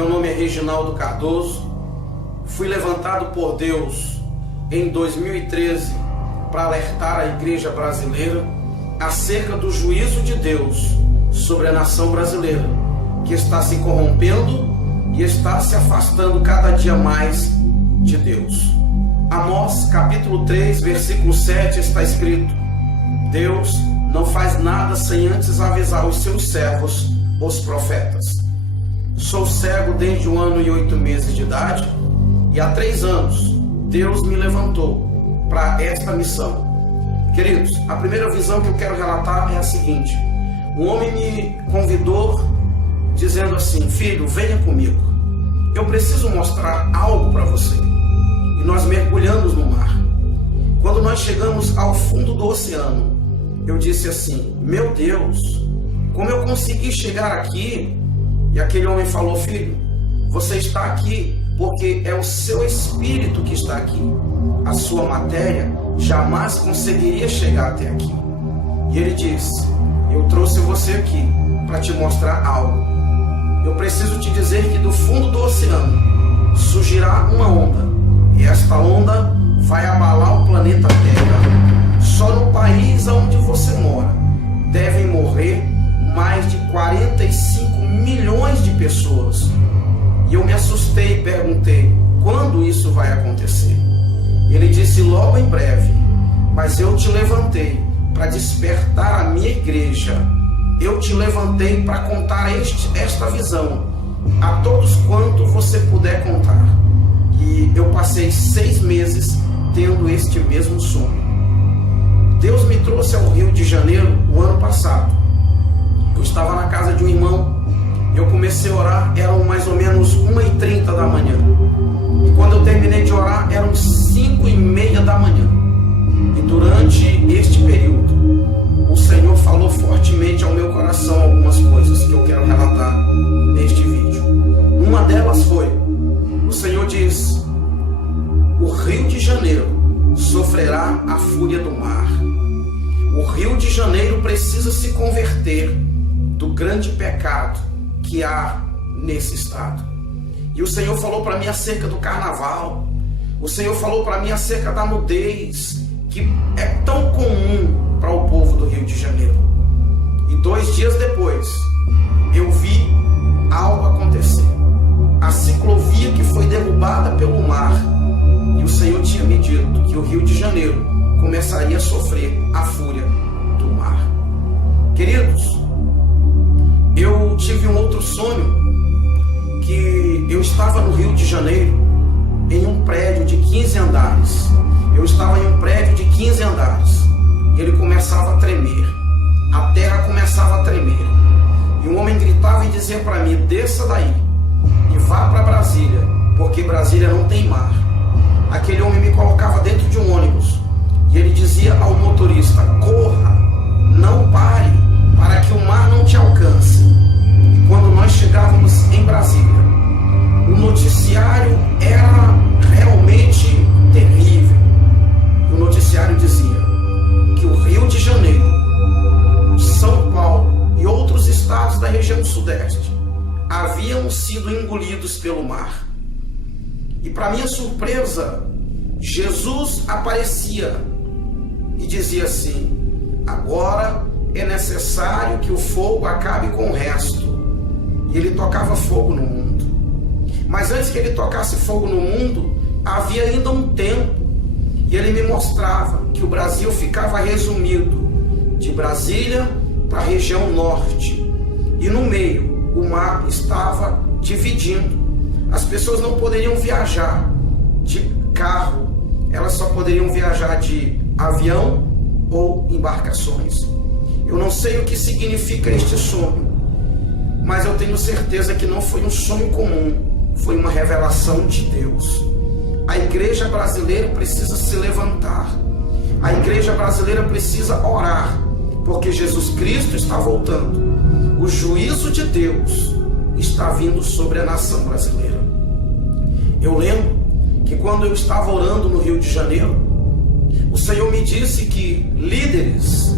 Meu nome é Reginaldo Cardoso. Fui levantado por Deus em 2013 para alertar a igreja brasileira acerca do juízo de Deus sobre a nação brasileira, que está se corrompendo e está se afastando cada dia mais de Deus. Amós capítulo 3, versículo 7 está escrito: Deus não faz nada sem antes avisar os seus servos, os profetas. Sou cego desde 1 ano e 8 meses de idade, e há 3 anos Deus me levantou para esta missão. Queridos, a primeira visão que eu quero relatar é a seguinte: um homem me convidou dizendo assim: filho, venha comigo, eu preciso mostrar algo para você. E nós mergulhamos no mar. Quando nós chegamos ao fundo do oceano, eu disse assim: meu Deus, como eu consegui chegar aqui? E aquele homem falou: filho, você está aqui porque é o seu espírito que está aqui. A sua matéria jamais conseguiria chegar até aqui. E ele disse: eu trouxe você aqui para te mostrar algo. Eu preciso te dizer que do fundo do oceano surgirá uma onda, e esta onda vai abalar o planeta Terra. Só no país onde você mora devem morrer mais de 45 milhões de pessoas. E eu me assustei e perguntei: quando isso vai acontecer? Ele disse: logo em breve. Mas eu te levantei para despertar a minha igreja. Eu te levantei para contar esta visão a todos quanto você puder contar. E eu passei 6 meses tendo este mesmo sonho. Deus me trouxe ao Rio de Janeiro o ano passado. Eu estava na casa de um irmão. Eu comecei a orar, eram mais ou menos 1h30 da manhã. E quando eu terminei de orar, eram 5h30 da manhã. E durante este período, o Senhor falou fortemente ao meu coração algumas coisas que eu quero relatar neste vídeo. Uma delas foi: o Senhor diz, o Rio de Janeiro sofrerá a fúria do mar. O Rio de Janeiro precisa se converter do grande pecado que há nesse estado. E o Senhor falou para mim acerca do carnaval. O Senhor falou para mim acerca da nudez, que é tão comum para o povo do Rio de Janeiro. E 2 dias depois, eu vi algo acontecer. A ciclovia que foi derrubada pelo mar. E o Senhor tinha me dito que o Rio de Janeiro começaria a sofrer a fúria do mar. Queridos, eu tive um outro sonho, que eu estava no Rio de Janeiro, em um prédio de 15 andares. Eu estava em um prédio de 15 andares. E ele começava a tremer. A terra começava a tremer. E um homem gritava e dizia para mim: desça daí e vá para Brasília, porque Brasília não tem mar. Aquele homem me colocava dentro de um ônibus. E ele dizia ao motorista: corra, não pare, para que o mar não te alcance. E quando nós chegávamos em Brasília, o noticiário era realmente terrível. O noticiário dizia que o Rio de Janeiro, São Paulo e outros estados da região sudeste haviam sido engolidos pelo mar. E para minha surpresa, Jesus aparecia e dizia assim: agora é necessário que o fogo acabe com o resto. E ele tocava fogo no mundo. Mas antes que ele tocasse fogo no mundo, havia ainda um tempo. E ele me mostrava que o Brasil ficava resumido de Brasília para a região norte. E no meio, o mar estava dividindo. As pessoas não poderiam viajar de carro, elas só poderiam viajar de avião ou embarcações. Eu não sei o que significa este sonho, mas eu tenho certeza que não foi um sonho comum, foi uma revelação de Deus. A igreja brasileira precisa se levantar. A igreja brasileira precisa orar, porque Jesus Cristo está voltando. O juízo de Deus está vindo sobre a nação brasileira. Eu lembro que quando eu estava orando no Rio de Janeiro, o Senhor me disse que líderes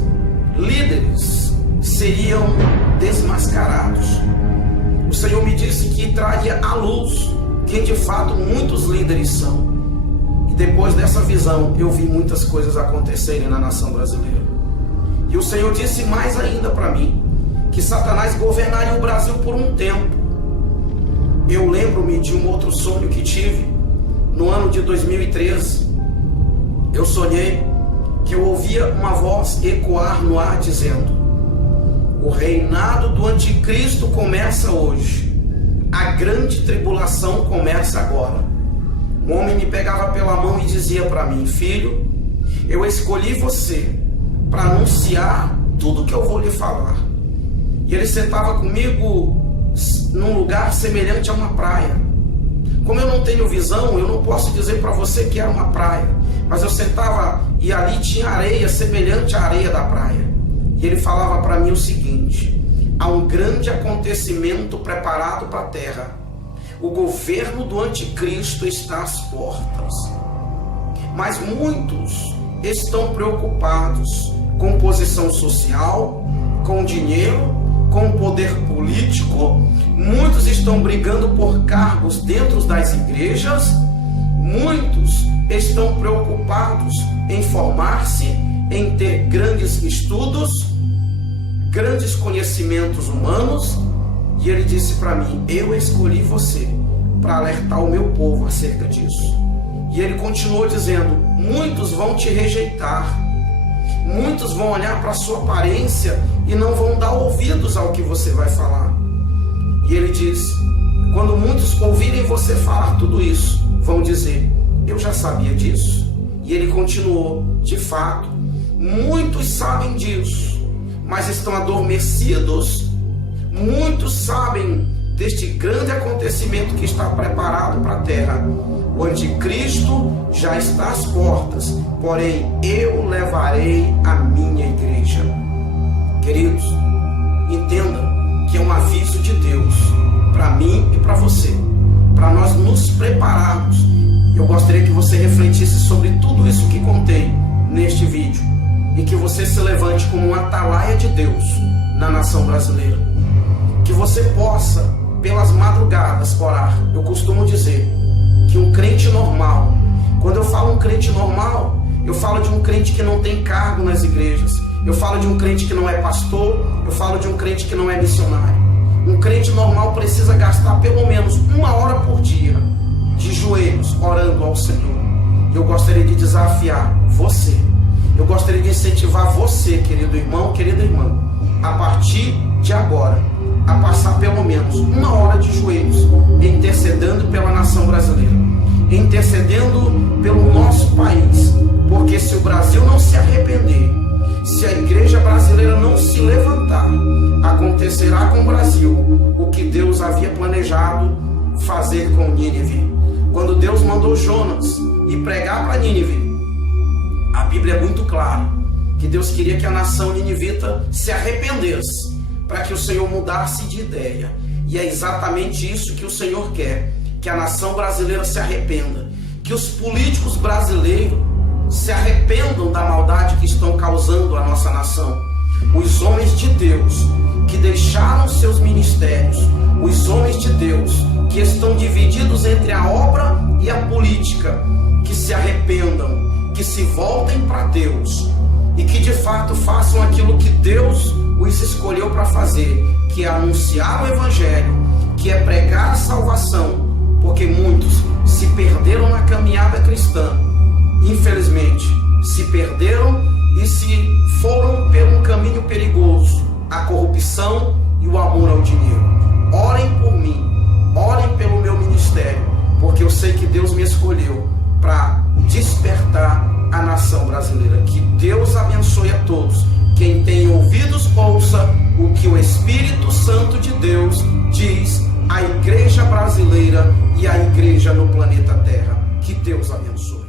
seriam desmascarados. o Senhor me disse que traria à luz quem de fato muitos líderes são. E depois dessa visão, eu vi muitas coisas acontecerem na nação brasileira. E o Senhor disse mais ainda para mim, que Satanás governaria o Brasil por um tempo. Eu lembro-me de um outro sonho que tive no ano de 2013. Eu sonhei que eu ouvia uma voz ecoar no ar dizendo: o reinado do anticristo começa hoje. A grande tribulação começa agora. Um homem me pegava pela mão e dizia para mim: filho, eu escolhi você para anunciar tudo que eu vou lhe falar. E ele sentava comigo num lugar semelhante a uma praia. Como eu não tenho visão, eu não posso dizer para você que era uma praia, mas eu sentava e ali tinha areia semelhante à areia da praia. E ele falava para mim o seguinte: há um grande acontecimento preparado para a terra. O governo do anticristo está às portas. Mas muitos estão preocupados com posição social, com dinheiro, com poder político. Muitos estão brigando por cargos dentro das igrejas. Muitos estão preocupados em formar-se, em ter grandes estudos, grandes conhecimentos humanos. E ele disse para mim: eu escolhi você para alertar o meu povo acerca disso. E ele continuou dizendo: muitos vão te rejeitar, muitos vão olhar para a sua aparência e não vão dar ouvidos ao que você vai falar. E ele disse: quando muitos ouvirem você falar tudo isso, vão dizer: eu já sabia disso. E ele continuou: de fato, muitos sabem disso, mas estão adormecidos. Muitos sabem deste grande acontecimento que está preparado para a terra. O anticristo já está às portas, porém eu levarei a minha igreja. Queridos, entenda que é um aviso de Deus para mim e para você, para nós nos prepararmos. Eu gostaria que você refletisse sobre tudo isso que contei neste vídeo e que você se levante como um atalaia de Deus na nação brasileira. Que você possa, pelas madrugadas, orar. Eu costumo dizer que um crente normal, quando eu falo um crente normal, eu falo de um crente que não tem cargo nas igrejas, eu falo de um crente que não é pastor, eu falo de um crente que não é missionário. Um crente normal precisa gastar pelo menos 1 hora por dia de joelhos orando ao Senhor. Eu gostaria de desafiar você, eu gostaria de incentivar você, querido irmão, querida irmã, a partir de agora, a passar pelo menos 1 hora de joelhos, intercedendo pela nação brasileira, intercedendo pelo nosso país, porque se o Brasil não se arrepender, se a igreja brasileira não se levantar, acontecerá com o Brasil o que Deus havia planejado fazer com Nínive. Quando Deus mandou Jonas ir pregar para Nínive, a Bíblia é muito clara que Deus queria que a nação ninivita se arrependesse, para que o Senhor mudasse de ideia. E é exatamente isso que o Senhor quer, que a nação brasileira se arrependa, que os políticos brasileiros se arrependam da maldade que estão causando à nossa nação. Os homens de Deus que deixaram seus ministérios, os homens de Deus que estão divididos entre a obra e a política, que se arrependam, que se voltem para Deus e que de fato façam aquilo que Deus os escolheu para fazer, que é anunciar o Evangelho, que é pregar a salvação, porque muitos se perderam na caminhada cristã, infelizmente se perderam e se foram por um caminho perigoso, a corrupção e o amor ao dinheiro. Orem por mim, orem pelo meu ministério, porque eu sei que Deus me escolheu para despertar a nação brasileira. Que Deus abençoe a todos. Quem tem ouvidos, ouça o que o Espírito Santo de Deus diz à igreja brasileira e à igreja no planeta Terra. Que Deus abençoe.